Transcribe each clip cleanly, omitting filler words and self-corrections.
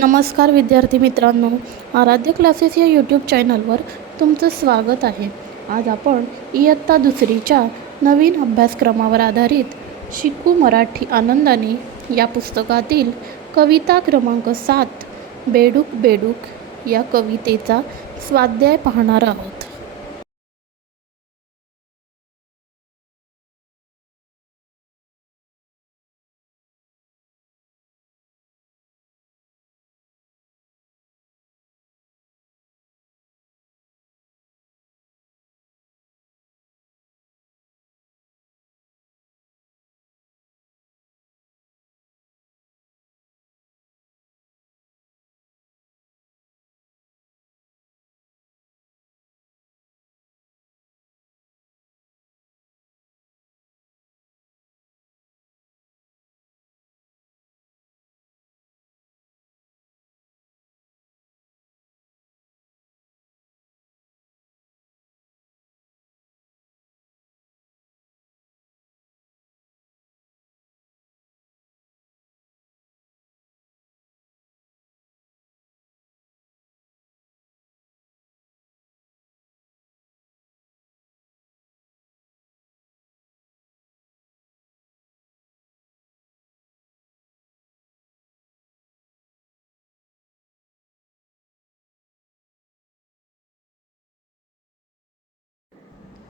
नमस्कार विद्यार्थी मित्रांनो, आराध्य क्लासेस या यूट्यूब चॅनलवर तुमचं स्वागत आहे. आज आपण इयत्ता दुसरीच्या नवीन अभ्यासक्रमावर आधारित शिकू मराठी आनंदाने या पुस्तकातील कविता क्रमांक 7 बेडूक बेडूक या कवितेचा स्वाध्याय पाहणार आहोत.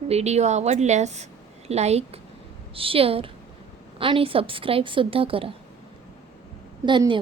व्हिडिओ आवडल्यास लाईक, शेअर आणि सबस्क्राईबसुद्धा करा. धन्यवाद.